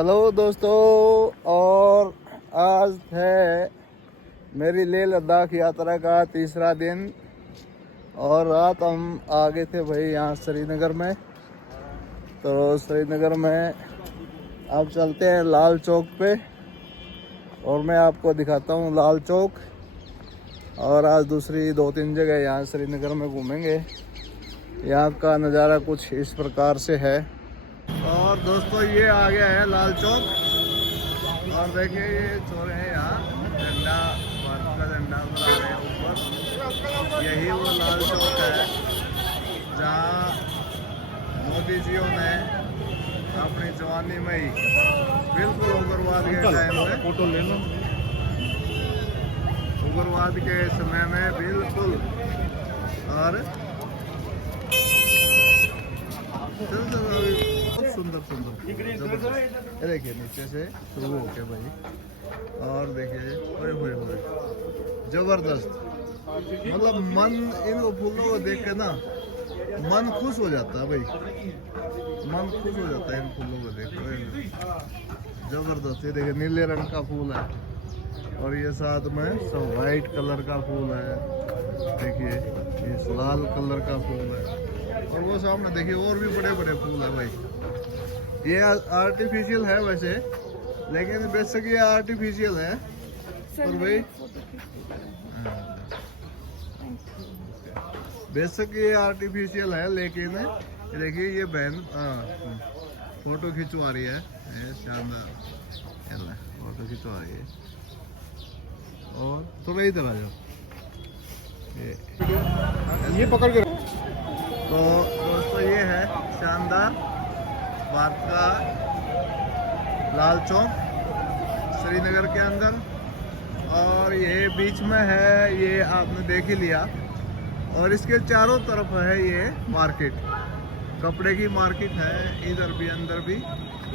Hello दोस्तों, और आज है मेरी लेह लद्दाख यात्रा का तीसरा दिन और रात हम आ गए थे भाई यहाँ श्रीनगर में। तो श्रीनगर में अब चलते हैं लाल चौक पे और मैं आपको दिखाता हूँ लाल चौक। और आज दूसरी 2-3 जगह यहाँ श्रीनगर में घूमेंगे। यहाँ का नज़ारा कुछ इस प्रकार से है। और दोस्तों ये आ गया है लाल चौक और देखिए ये छोरे हैं यहाँ झंडा, भारत का झंडा बना रहे हैं ऊपर। यही वो लाल चौक है जहाँ मोदी जी ने अपनी जवानी में ही बिल्कुल उग्रवाद के टाइम में फोटो ले लो, उग्रवाद के समय में बिल्कुल। और सुंदर सुंदर देखिए नीचे से शुरू हो के भाई। और देखिए ओए होए होए जबरदस्त, मतलब मन इन फूलों को देख के ना मन खुश हो जाता है भाई, मन खुश हो जाता है इन फूलों को देख के। जबरदस्त। ये देखिए नीले रंग का फूल है और ये साथ में सब वाइट कलर का फूल है। देखिए ये लाल कलर का फूल है और वो सामने देखिए और भी बड़े बड़े फूल है भाई। ये आर्टिफिशियल है वैसे, लेकिन बेशक ये आर्टिफिशियल है और भाई बेशक ये आर्टिफिशियल है, लेकिन देखिए ये बहन फोटो खिंचवा रही है, शानदार फोटो खिंचवा रही है। और थोड़ा इधर आ जाओ, ये पकड़ के। तो दोस्तों ये है शानदार भारत का लाल चौक श्रीनगर के अंदर। और ये बीच में है, ये आपने देख ही लिया। और इसके चारों तरफ है ये मार्केट, कपड़े की मार्केट है इधर भी अंदर भी।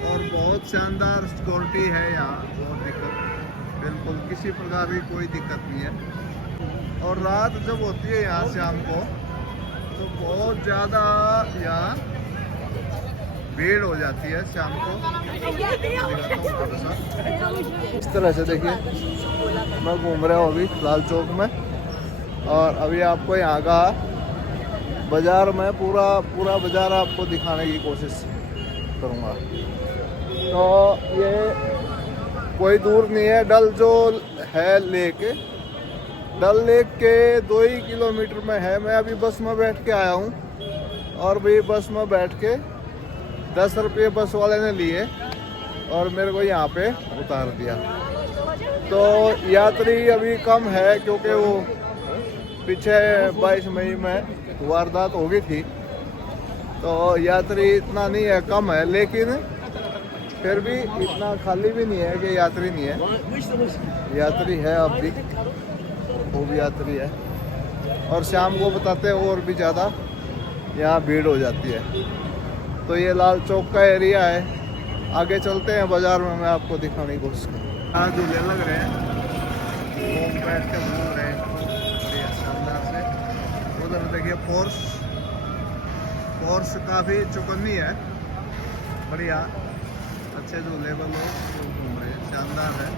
और बहुत शानदार सिक्योरिटी है यहाँ, बहुत दिक्कत बिल्कुल किसी प्रकार की कोई दिक्कत नहीं है। और रात जब होती है यहाँ शाम को तो बहुत ज़्यादा यहाँ भीड़ हो जाती है शाम को। इस तरह से देखिए मैं घूम रहा हूँ अभी लाल चौक में। और अभी आपको यहाँ का बाज़ार में पूरा बाज़ार आपको दिखाने की कोशिश करूँगा। तो ये कोई दूर नहीं है, डल जो है लेक, डल लेक के 2 ही किलोमीटर में है। मैं अभी बस में बैठ के आया हूँ और भी बस में बैठ के 10 रुपये बस वाले ने लिए और मेरे को यहाँ पे उतार दिया। तो यात्री अभी कम है क्योंकि वो पीछे 22 मई में वारदात हो गई थी, तो यात्री इतना नहीं है, कम है। लेकिन फिर भी इतना खाली भी नहीं है कि यात्री नहीं है, यात्री है अब भी, वो भी यात्री है। और शाम को बताते हैं और भी ज़्यादा यहाँ भीड़ हो जाती है। तो ये लाल चौक का एरिया है। आगे चलते हैं बाज़ार में, मैं आपको दिखाने की कोशिश करूँ। आज झूले लग रहे हैं, लोग बैठ के घूम रहे हैं शानदार से। उधर देखिए फोर्स काफ़ी चौकन्नी है, बढ़िया अच्छे झूले पर लोग घूम रहे हैं, शानदार है,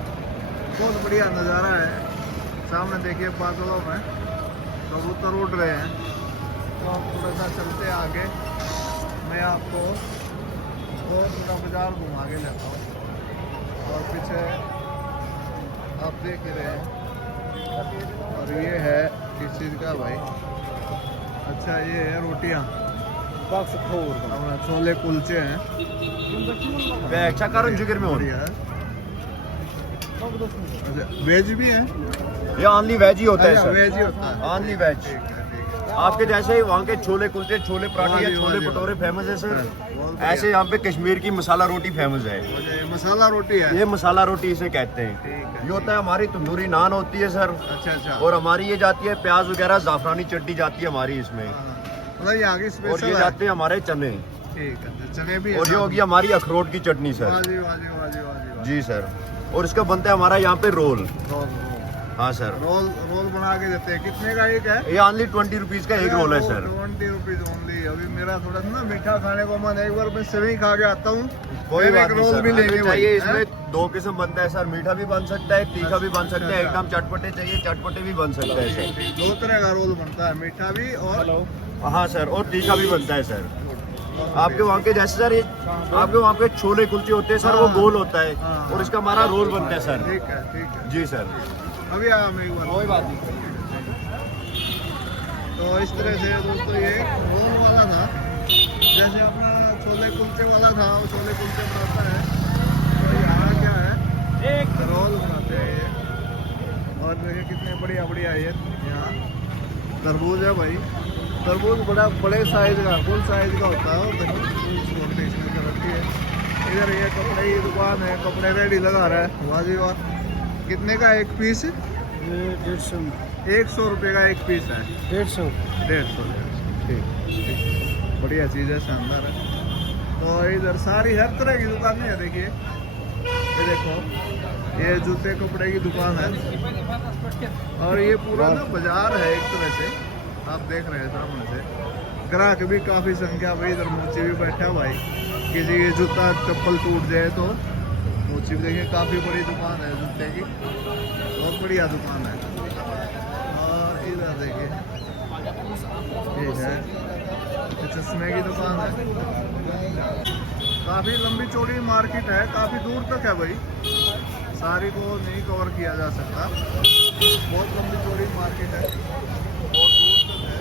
बहुत बढ़िया नज़ारा है। सामने देखिए बादलों में कबूतर उड़ रहे हैं। तो हम थोड़ा सा चलते हैं आगे, मैं आपको थोड़ा बाजार घुमा के लेता हूँ। और पीछे आप देख ही रहे हैं। और ये है किस चीज़ का भाई, अच्छा ये है रोटियाँ, छोले कुलचे हैं, अच्छा कारण जिगर में हो रही है। अच्छा वेज भी है, ये ऑनली वेज ही होता है सर, वेज ही होता है, ऑनली वेज। आपके जैसे ही वहाँ के छोले कुलचे, छोले पराठे या छोले भटूरे फेमस है सर, ऐसे यहाँ पे कश्मीर की मसाला रोटी फेमस है। मसाला रोटी है, ये मसाला रोटी इसे कहते हैं। ये होता है हमारी तंदूरी नान होती है सर। अच्छा। और हमारी ये जाती है प्याज वगैरह जाफरानी चटनी जाती है हमारी इसमें। मतलब यहाँ की स्पेशल। और ये जाते हैं हमारे चने, ठीक है, चने भी। और ये होगी हमारी अखरोट की चटनी सर। जी सर। और इसका बनता है हमारा यहाँ पे रोल। हाँ सर, रोल बना के देते हैं। कितने का एक है? ये ऑनली 20 रुपीज का एक रोल है सर। 20 rupees only. अभी मेरा थोड़ा ना मीठा खाने को मन, एक बार मैं सेवई खा के आता हूँ कोई फिर बात एक नहीं रोल सर, भी लेंगे हमें भाई, चाहिए हैं? इसमें 2 किस्म बनता है सर, मीठा भी बन सकता है, तीखा भी बन सकता है, अच्छा। एकदम चटपटे चाहिए चटपटे भी बन सकता है सर। 2 तरह का रोल बनता है, मीठा भी और हाँ सर, और तीखा भी बनता है सर। आपके वहाँ के जैसे सर ये आपके वहाँ पे छोले कुलचे होते हैं सर, वो हाँ। गोल होता है हाँ। और इसका हमारा रोल बनता है सर। ठीक है जी सर, अभी आया मैं एक बार। कोई बात नहीं। तो इस तरह से दोस्तों ये रोल वाला था, जैसे अपना छोले कुलचे वाला था, वो छोले कुलचे बनाता है, तो यहाँ क्या है एक रोल बनाते हैं ये। और देखिए कितने बढ़िया बढ़िया ये यहाँ तरबूज है भाई, तरबूज बड़ा बड़े साइज का फुल साइज का होता है। और देखो रोटेशन कर रखी है। इधर ये कपड़े की दुकान है, कपड़े रेडी लगा रहा है, वाह जी वाह। कितने का एक पीस? 150 100 रुपये का एक पीस है। 150 ठीक, बढ़िया चीज़ है, शानदार है। तो इधर सारी हर तरह की दुकानें हैं, देखिए ये देखो, ये जूते कपड़े की दुकान है। और ये पूरा ना बाजार है एक तरह से, आप देख रहे हैं सामने से। ग्राहक भी काफ़ी संख्या भाई, इधर मोची भी बैठा है भाई, किसी के जूता चप्पल टूट जाए तो मोची भी देखिए, काफ़ी बड़ी दुकान है जूते की, बहुत बढ़िया दुकान है। और इधर देखिए ये है चश्मे की दुकान है, काफ़ी लंबी चौड़ी मार्केट है, काफ़ी दूर तक है भाई, सारी को नहीं कवर किया जा सकता, बहुत लंबी चौड़ी मार्केट है, बहुत दूर तक है।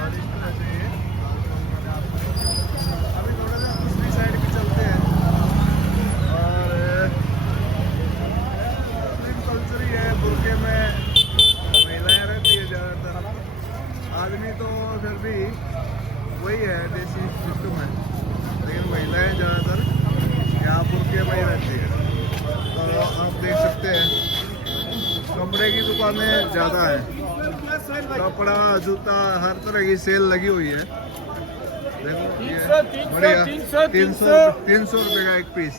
और इस तरह से ये अभी थोड़ा सा दूसरी साइड भी चलते हैं। और मुस्लिम कल्चर ही है, बुर्के में महिलाएं रहती है ज़्यादातर, आदमी तो फिर भी वही है, देसी सिस्टम है, लेकिन महिलाएं ज़्यादातर यहाँ बुर्के में ही रहती है। तो आप देख सकते हैं कपड़े की दुकानें ज़्यादा हैं, कपड़ा जूता हर तरह की सेल लगी हुई है। देखो ये बढ़िया 300 रुपये का एक पीस,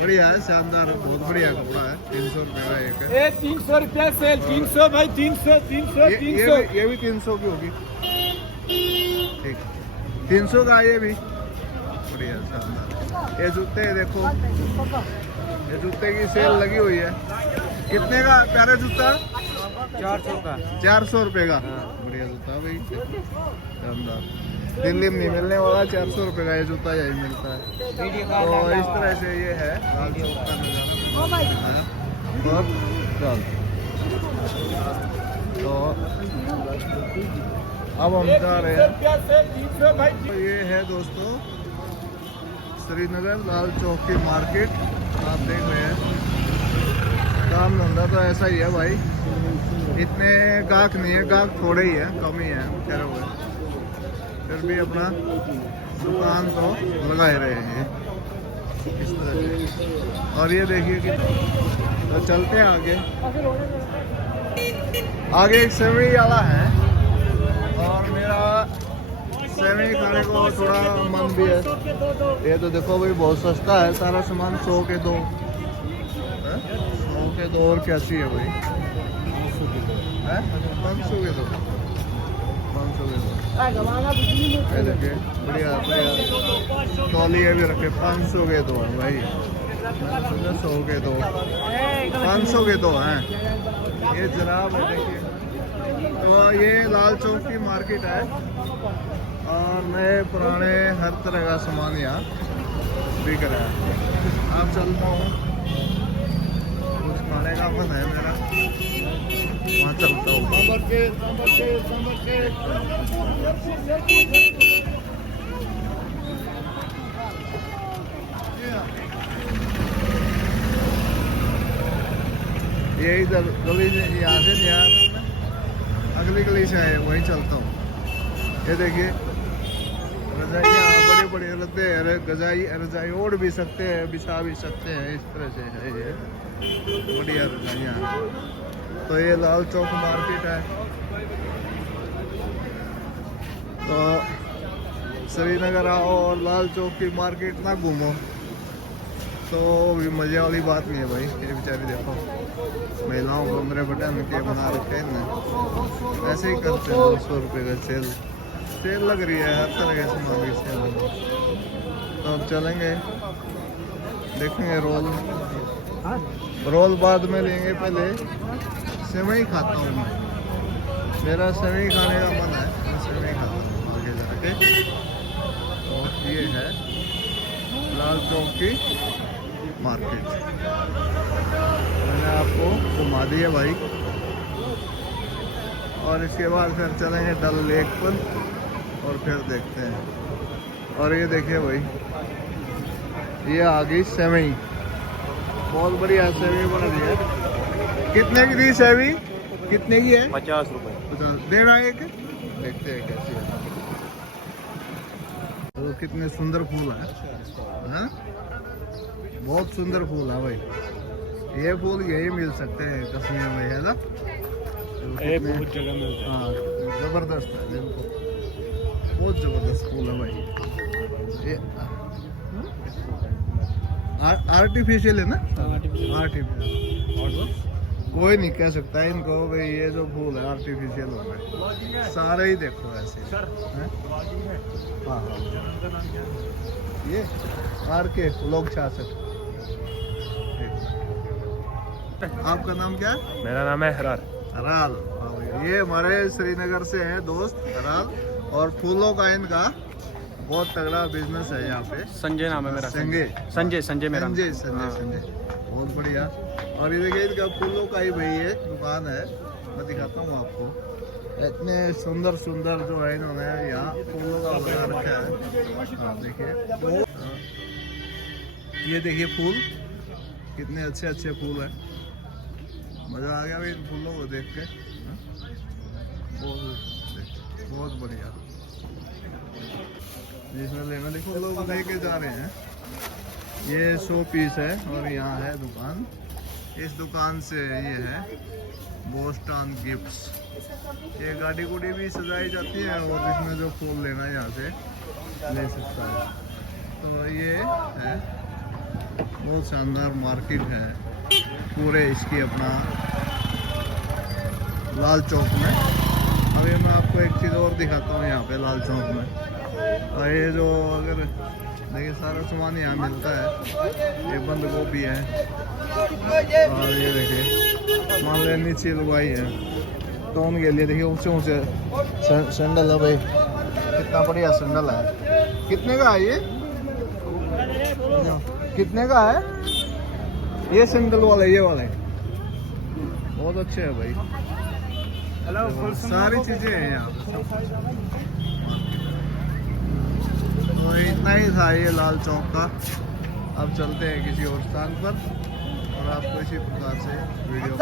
बढ़िया है, शानदार, बहुत बढ़िया कपड़ा है। 300 रुपये का एक है। 300 रुपया सेल, 300 भाई, 300 ये भी 300 की होगी, ठीक, 300 का ये भी बढ़िया शानदार। ये जूते देखो, ये जूते की सेल लगी हुई है। कितने का प्यारा जूता? 400 का 400 रुपये का, बढ़िया जूता भाई, शानदार, दिल्ली में नहीं मिलने वाला 400 रुपये का ये जूता, यही मिलता है। तो इस तरह से ये है लाल चौक का नज़ारा। और चल, तो अब हम जा रहे हैं। तो ये है दोस्तों श्रीनगर लाल चौक की मार्केट, आप देख रहे हैं। काम धंधा तो ऐसा ही है भाई, इतने गाहक नहीं है, गाहक थोड़े ही है, कम ही है ठहरे हुए, फिर भी अपना दुकान तो लगाए रहे हैं इस तरह से। और ये देखिए कि तो चलते हैं आगे, आगे एक सेवई वाला है, और मेरा सेवई खाने को थोड़ा मन भी है। ये तो देखो भाई बहुत सस्ता है, सारा सामान 100 के 2, 100 के 2, और क्या चाहिए भाई, 500 के 2, 500 के 2। ये देखिए बढ़िया बढ़िया तौलिए भी रखे, 500 के 2 हैं भाई, 100 के 2, 500 के 2 हैं। ये जराब है देखिए। तो ये लाल चौक की मार्केट है, और नए पुराने हर तरह का सामान यहाँ बिक रहा है। आप चलता हूँ, कुछ खाने का मन है मेरा, वहाँ चलता हूँ। ये इधर गली से, यहाँ से यहाँ अगली गली से है, वहीं चलता हूँ। ये देखिए रजाइयाँ बड़े बड़े रद्दे, रजाई ओढ़ भी सकते हैं, बिछा भी सकते हैं, इस तरह से है ये बढ़िया रजाइयाँ। तो ये लाल चौक मार्केट है। तो श्रीनगर आओ और लाल चौक की मार्केट ना घूमो तो भी मजे वाली बात नहीं है भाई। ये बेचारी देखो महिलाओं को अंदर बटन के बना रखे हैं, ऐसे ही करते हैं। 200 रुपये का सेल सेल लग रही है, हर तरह के सामान की सेल लग रही है। तो अब चलेंगे, देखेंगे रोल बाद में लेंगे। पहले सेवई खाता हूँ मैं, मेरा सेवई खाने का मन है, मैं सेवई खाता हूँ आगे जाके। और ये है लाल चौक की मार्केट, मैंने आपको घुमा दिया भाई। और इसके बाद फिर चलेंगे डल लेक पर और फिर देखते हैं। और ये देखिए भाई, ये आ गई सेवई, बहुत बढ़िया सेवई बन रही है। कितने की थी सेवई, कितने की है? 50 रुपए। 50 देना एक, देखते हैं कैसी है। तो कितने सुंदर फूल है, हाँ? बहुत सुंदर फूल है भाई। ये फूल यही मिल सकते हैं कश्मीर में, है ना? बहुत जगह मिलता है। हाँ, जबरदस्त है, देखो बहुत जबरदस्त फूल है भाई। ये आर्टिफिशियल है ना? आर्टिफिशियल कोई नहीं कह सकता है इनको भाई ये जो फूल है आर्टिफिशियल हो गए सारे ही। देखो ऐसे हैं? हाँ हाँ, ये आर के लोग 66। आपका नाम क्या है? मेरा नाम है हरार। हराल। हाँ भैया, ये हमारे श्रीनगर से हैं दोस्त हराल। और फूलों का इनका बहुत तगड़ा बिजनेस है यहाँ पे। संजय नाम है मेरा। संजय मेरा। संजय बहुत बढ़िया। और ये देखिए इनका फूलों का ही भाई ये दुकान है, मैं दिखाता हूँ आपको। इतने सुंदर सुंदर जो है इन्होंने यहाँ फूलों का बना रखा है। हाँ देखिए, ये देखिए फूल कितने अच्छे अच्छे फूल हैं। मजा आ गया भाई इन फूलों को देख के। बहुत बढ़िया, जिसमें लेना देखो लोग लेके जा रहे हैं। ये 100 पीस है और यहाँ है दुकान। इस दुकान से ये है बोस्टन गिफ्ट्स। ये गाड़ी गुड़ी भी सजाई जाती है और इसमें जो फूल लेना है यहाँ से ले सकता है। तो ये है बहुत शानदार मार्केट है पूरे इसकी अपना लाल चौक में। अभी मैं आपको एक चीज़ और दिखाता हूँ यहाँ पे लाल चौक में। और ये जो अगर देखिए सारा सामान यहाँ मिलता है। ये बंद गोभी है और ये देखिए मान लें नीचे लुगाई है तो उनके लिए देखिए ऊंचे ऊंचे सैंडल है भाई, कितना बढ़िया सैंडल है। कितने का है ये, कितने का है ये सैंडल वाले? ये वाले बहुत अच्छे है भाई, सारी चीजें हैं यहाँ पे। तो इतना ही था ये लाल चौक का। अब चलते हैं किसी और स्थान पर और आपको इसी प्रकार से वीडियो